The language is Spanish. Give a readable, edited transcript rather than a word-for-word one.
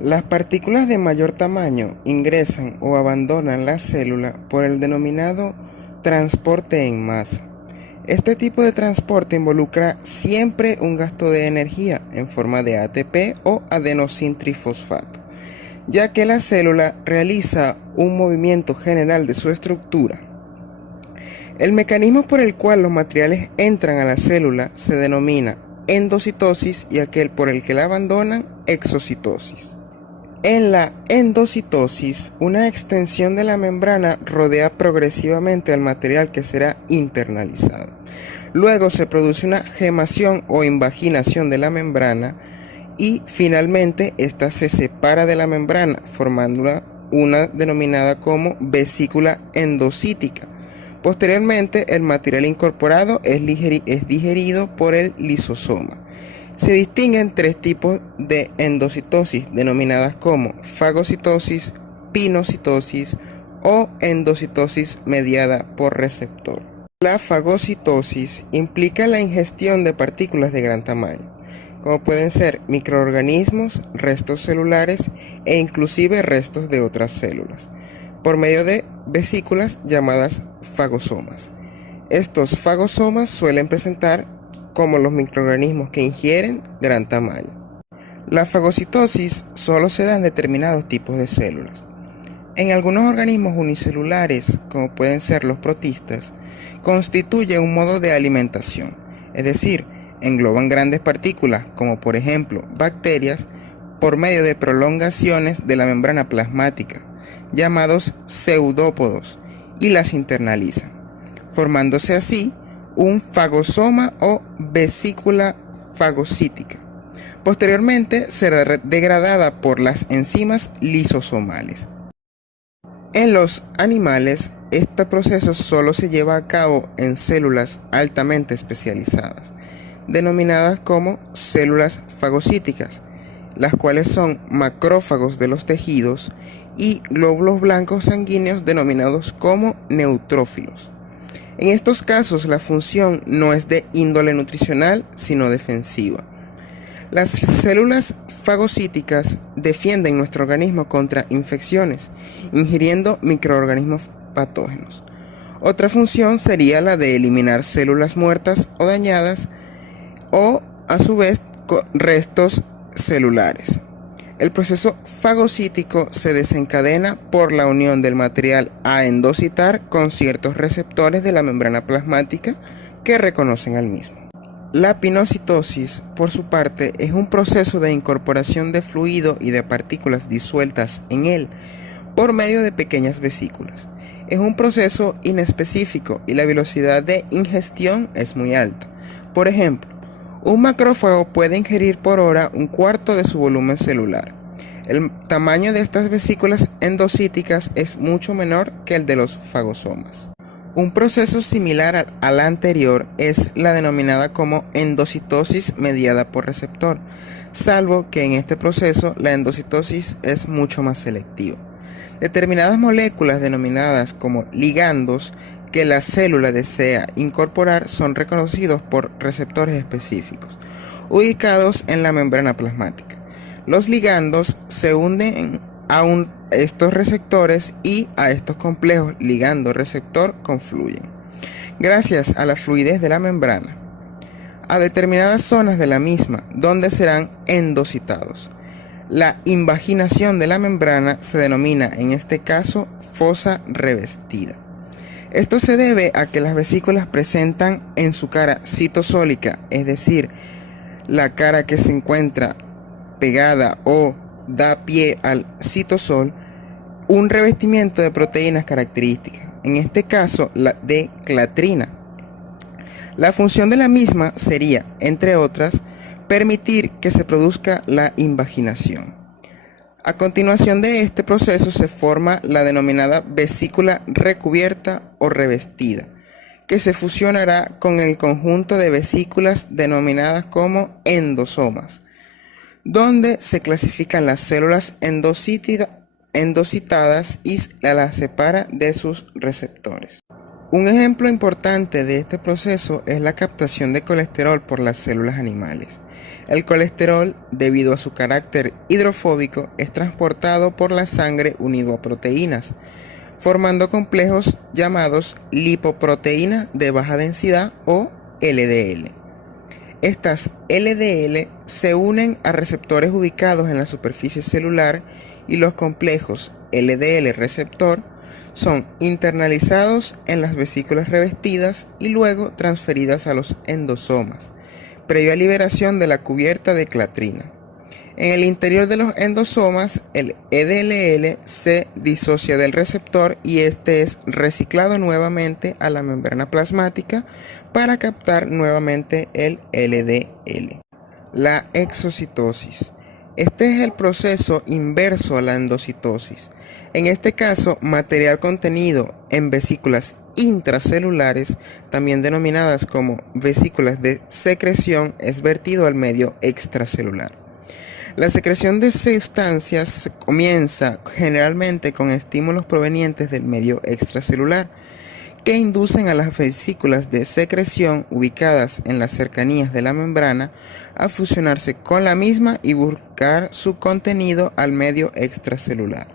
Las partículas de mayor tamaño ingresan o abandonan la célula por el denominado transporte en masa. Este tipo de transporte involucra siempre un gasto de energía en forma de ATP o adenosintrifosfato, ya que la célula realiza un movimiento general de su estructura. El mecanismo por el cual los materiales entran a la célula se denomina endocitosis y aquel por el que la abandonan, exocitosis. En la endocitosis, una extensión de la membrana rodea progresivamente al material que será internalizado. Luego se produce una gemación o invaginación de la membrana y finalmente esta se separa de la membrana, formando una denominada como vesícula endocítica. Posteriormente, el material incorporado es digerido por el lisosoma. Se distinguen tres tipos de endocitosis denominadas como fagocitosis, pinocitosis o endocitosis mediada por receptor. La fagocitosis implica la ingestión de partículas de gran tamaño, como pueden ser microorganismos, restos celulares e inclusive restos de otras células, por medio de vesículas llamadas fagosomas. Estos fagosomas suelen presentar como los microorganismos que ingieren gran tamaño. La fagocitosis solo se da en determinados tipos de células. En algunos organismos unicelulares, como pueden ser los protistas, constituye un modo de alimentación, es decir, engloban grandes partículas, como por ejemplo bacterias, por medio de prolongaciones de la membrana plasmática, llamados pseudópodos, y las internalizan, formándose así un fagosoma o vesícula fagocítica. Posteriormente será degradada por las enzimas lisosomales. En los animales, este proceso solo se lleva a cabo en células altamente especializadas, denominadas como células fagocíticas, las cuales son macrófagos de los tejidos y glóbulos blancos sanguíneos denominados como neutrófilos. En estos casos, la función no es de índole nutricional, sino defensiva. Las células fagocíticas defienden nuestro organismo contra infecciones, ingiriendo microorganismos patógenos. Otra función sería la de eliminar células muertas o dañadas o, a su vez, restos celulares. El proceso fagocítico se desencadena por la unión del material a endocitar con ciertos receptores de la membrana plasmática que reconocen al mismo. La pinocitosis, por su parte, es un proceso de incorporación de fluido y de partículas disueltas en él por medio de pequeñas vesículas. Es un proceso inespecífico y la velocidad de ingestión es muy alta. Por ejemplo, un macrófago puede ingerir por hora un cuarto de su volumen celular. El tamaño de estas vesículas endocíticas es mucho menor que el de los fagosomas. Un proceso similar al anterior es la denominada como endocitosis mediada por receptor, salvo que en este proceso la endocitosis es mucho más selectiva. Determinadas moléculas denominadas como ligandos que la célula desea incorporar son reconocidos por receptores específicos, ubicados en la membrana plasmática. Los ligandos se unen a estos receptores y a estos complejos ligando-receptor confluyen, gracias a la fluidez de la membrana, a determinadas zonas de la misma donde serán endocitados. La invaginación de la membrana se denomina en este caso fosa revestida. Esto se debe a que las vesículas presentan en su cara citosólica, es decir, la cara que se encuentra pegada o da pie al citosol, un revestimiento de proteínas características, en este caso la de clatrina. La función de la misma sería, entre otras, permitir que se produzca la invaginación. A continuación de este proceso se forma la denominada vesícula recubierta o revestida, que se fusionará con el conjunto de vesículas denominadas como endosomas, donde se clasifican las células endocitadas y las separa de sus receptores. Un ejemplo importante de este proceso es la captación de colesterol por las células animales. El colesterol, debido a su carácter hidrofóbico, es transportado por la sangre unido a proteínas, formando complejos llamados lipoproteína de baja densidad o LDL. Estas LDL se unen a receptores ubicados en la superficie celular y los complejos LDL receptor son internalizados en las vesículas revestidas y luego transferidas a los endosomas, previa liberación de la cubierta de clatrina. En el interior de los endosomas, el LDL se disocia del receptor y este es reciclado nuevamente a la membrana plasmática para captar nuevamente el LDL. La exocitosis. Este es el proceso inverso a la endocitosis. En este caso, material contenido en vesículas intracelulares, también denominadas como vesículas de secreción, es vertido al medio extracelular. La secreción de sustancias comienza generalmente con estímulos provenientes del medio extracelular, que inducen a las vesículas de secreción ubicadas en las cercanías de la membrana a fusionarse con la misma y buscar su contenido al medio extracelular.